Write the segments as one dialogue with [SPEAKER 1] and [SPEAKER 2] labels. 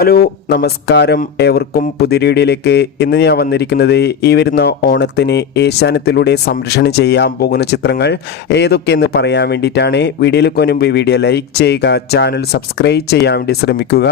[SPEAKER 1] Hello നമസ്കാരം ഏവർക്കും പുതിയ വീഡിയോയിലേക്ക്. ഇന്ന് ഞാൻ വന്നിരിക്കുന്നത് ഈ വരുന്ന ഓണത്തിന് ഏഷ്യാനത്തിലൂടെ സംരക്ഷണം ചെയ്യാൻ പോകുന്ന ചിത്രങ്ങൾ ഏതൊക്കെയെന്ന് പറയാൻ വേണ്ടിയിട്ടാണ്. വീഡിയോയിലേക്ക് മുൻപ് വീഡിയോ ലൈക്ക് ചെയ്യുക ചാനൽ സബ്സ്ക്രൈബ് ചെയ്യാൻ വേണ്ടി ശ്രമിക്കുക.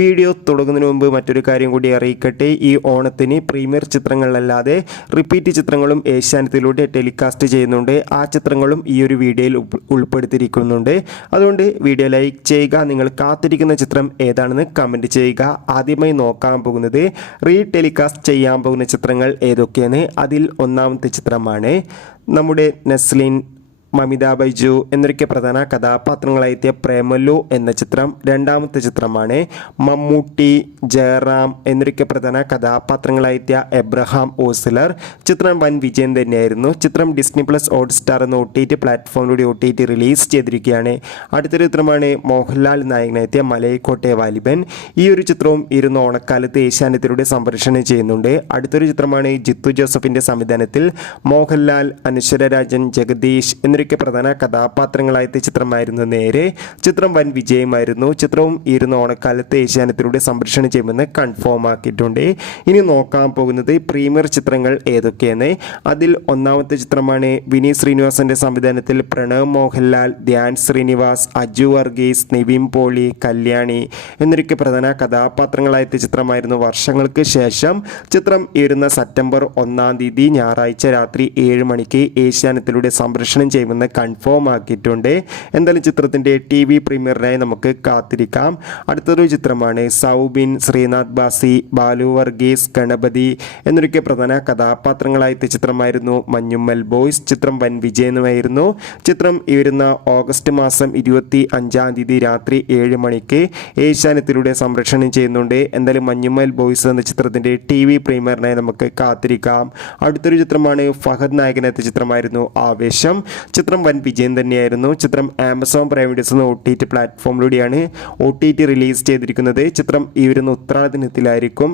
[SPEAKER 1] വീഡിയോ തുടങ്ങുന്നതിന് മുമ്പ് മറ്റൊരു കാര്യം കൂടി അറിയിക്കട്ടെ. ഈ ഓണത്തിന് പ്രീമിയർ ചിത്രങ്ങളല്ലാതെ റിപ്പീറ്റ് ചിത്രങ്ങളും ഏഷ്യാനത്തിലൂടെ ടെലികാസ്റ്റ് ചെയ്യുന്നുണ്ട്. ആ ചിത്രങ്ങളും ഈ ഒരു വീഡിയോയിൽ ഉൾപ്പെടുത്തിയിരിക്കുന്നുണ്ട്. അതുകൊണ്ട് വീഡിയോ ലൈക്ക് ചെയ്യുക നിങ്ങൾ കാത്തിരിക്കുന്ന ചിത്രം ഏതാണെന്ന് കമന്റ് ചെയ്യുക. ആദ്യമായി നോക്കാൻ പോകുന്നത് റീ ടെലികാസ്റ്റ് ചെയ്യാൻ പോകുന്ന ചിത്രങ്ങൾ ഏതൊക്കെയാണ്? അതിൽ ഒന്നാമത്തെ ചിത്രമാണ് നമ്മുടെ നസ്ലിൻ മമിത ബൈജു എന്നിവയ്ക്ക് പ്രധാന കഥാപാത്രങ്ങളായെത്തിയ പ്രേമലു എന്ന ചിത്രം. രണ്ടാമത്തെ ചിത്രമാണ് മമ്മൂട്ടി ജയറാം എന്നിവയ്ക്ക് പ്രധാന കഥാപാത്രങ്ങളായെത്തിയ എബ്രഹാം ഓസിലർ. ചിത്രം വൻ വിജയം തന്നെയായിരുന്നു. ചിത്രം ഡിസ്നി പ്ലസ് ഹോട്ട് സ്റ്റാർ എന്ന ഒ ടി ടി പ്ലാറ്റ്ഫോമിലൂടെ ഒ ടി ടി റിലീസ് ചെയ്തിരിക്കുകയാണ്. അടുത്തൊരു ചിത്രമാണ് മോഹൻലാൽ നായകനെത്തിയ മലയക്കോട്ടെ വാലിബൻ. ഈ ഒരു ചിത്രവും ഇരുന്ന് ഓണക്കാലത്ത് ഏഷ്യാനത്തിലൂടെ സംപ്രേഷണം ചെയ്യുന്നുണ്ട്. അടുത്തൊരു ചിത്രമാണ് ജിത്തു ജോസഫിന്റെ സംവിധാനത്തിൽ മോഹൻലാൽ അനശ്വര രാജൻ ജഗദീഷ് എന്നൊക്കെ പ്രധാന കഥാപാത്രങ്ങളായ ചിത്രമായിരുന്നു നേരെ. ചിത്രം വൻ വിജയമായിരുന്നു. ചിത്രവും ഇരുന്ന ഓണക്കാലത്ത് ഏഷ്യാനത്തിലൂടെ സംപ്രേഷണം ചെയ്യുമെന്ന് കൺഫേം ആക്കിയിട്ടുണ്ട്. ഇനി നോക്കാൻ പോകുന്നത് പ്രീമിയർ ചിത്രങ്ങൾ ഏതൊക്കെയാണ് അതിൽ ഒന്നാമത്തെ ചിത്രമാണ് വിനീത് ശ്രീനിവാസന്റെ സംവിധാനത്തിൽ പ്രണവ് മോഹൻലാൽ ധ്യാൻ ശ്രീനിവാസ് അജു വർഗീസ് നിവിൻ പോളി കല്യാണി എന്നിവയ്ക്ക് പ്രധാന കഥാപാത്രങ്ങളായ ചിത്രമായിരുന്നു. വർഷങ്ങൾക്ക് ശേഷം ചിത്രം ഇരുന്ന സെപ്റ്റംബർ ഒന്നാം തീയതി ഞായറാഴ്ച രാത്രി ഏഴ് മണിക്ക് ഏഷ്യാനെത്തിലൂടെ സംപ്രേഷണം ചെയ്യുമെന്ന് കൺഫേം ആക്കിയിട്ടുണ്ട്. എന്തായാലും ചിത്രത്തിന്റെ ടി വി പ്രീമിയറിനായി നമുക്ക് കാത്തിരിക്കാം. അടുത്തൊരു ചിത്രമാണ് സൗബിൻ ശ്രീനാഥ് ബാസി ബാലു വർഗീസ് ഗണപതി എന്നൊക്കെ പ്രധാന കഥാപാത്രങ്ങളായ ചിത്രമായിരുന്നു മഞ്ഞുമ്മൽ ബോയ്സ്. ചിത്രം വൻ വിജയനുമായിരുന്നു. ചിത്രം ഈ വരുന്ന ഓഗസ്റ്റ് മാസം ഇരുപത്തി അഞ്ചാം തീയതി രാത്രി ഏഴ് മണിക്ക് ഏഷ്യാനത്തിലൂടെ സംരക്ഷണം ചെയ്യുന്നുണ്ട്. എന്തായാലും മഞ്ഞുമ്മൽ ബോയ്സ് എന്ന ചിത്രത്തിന്റെ ടി വി പ്രീമിയറിനായി നമുക്ക് കാത്തിരിക്കാം. അടുത്തൊരു ചിത്രമാണ് ഫഹദ് നായകനത്തെ ചിത്രമായിരുന്നു ആവേശം. ചിത്രം വൻ വിജയം തന്നെയായിരുന്നു. ചിത്രം ആമസോൺ പ്രൈം വീഡിയോസ് എന്ന ഒ ടി ടി പ്ലാറ്റ്ഫോമിലൂടെയാണ് ഒ ടി ടി റിലീസ് ചെയ്തിരിക്കുന്നത്. ചിത്രം ഈ വരുന്ന ഉത്രാദിനത്തിലായിരിക്കും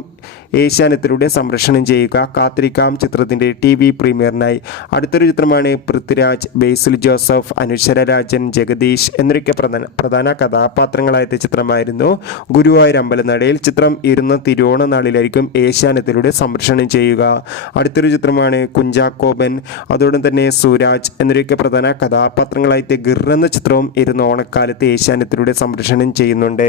[SPEAKER 1] ഏഷ്യാനത്തിലൂടെ സംരക്ഷണം ചെയ്യുക. കാത്തിരിക്കാം ചിത്രത്തിന്റെ ടി വി പ്രീമിയറിനായി അടുത്തൊരു ചിത്രമാണ് പൃഥ്വിരാജ് ബേസിൽ ജോസഫ് അനുശ്വര രാജൻ ജഗദീഷ് എന്നൊക്കെ പ്രധാന പ്രധാന കഥാപാത്രങ്ങളായ ചിത്രമായിരുന്നു. ഗുരുവായൂർ അമ്പലനടയിൽ ചിത്രം ഇരുന്ന തിരുവോണ നാളിലായിരിക്കും ഏഷ്യാനത്തിലൂടെ സംരക്ഷണം ചെയ്യുക. അടുത്തൊരു ചിത്രമാണ് കുഞ്ചാക്കോബൻ അതോടൊപ്പം തന്നെ സൂരാജ് എന്നൊക്കെ പ്രധാന കഥാപാത്രങ്ങളായിട്ട് ഗിർ എന്ന ചിത്രവും ഇരുന്ന് ഓണക്കാലത്ത് ഏഷ്യാനെത്തിലൂടെ സംരക്ഷണം ചെയ്യുന്നുണ്ട്.